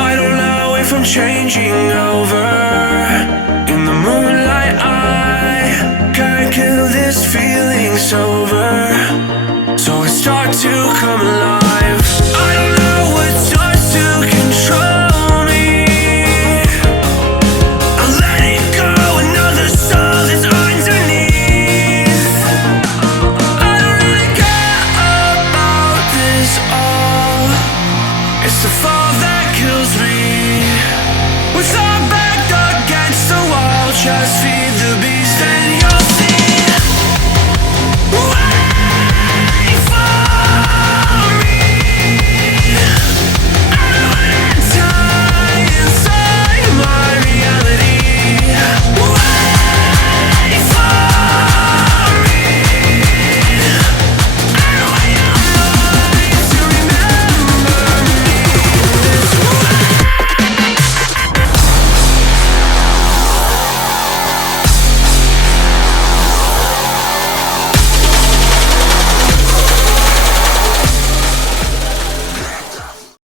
I don't know if I'm changing over. In the moonlight I can't kill this feeling sober, so I start to come alive. I don't know what starts to control me. I let it go, another soul that's underneath. I don't really care about this all. It's the fall that kills me. With our back against the wall, just feel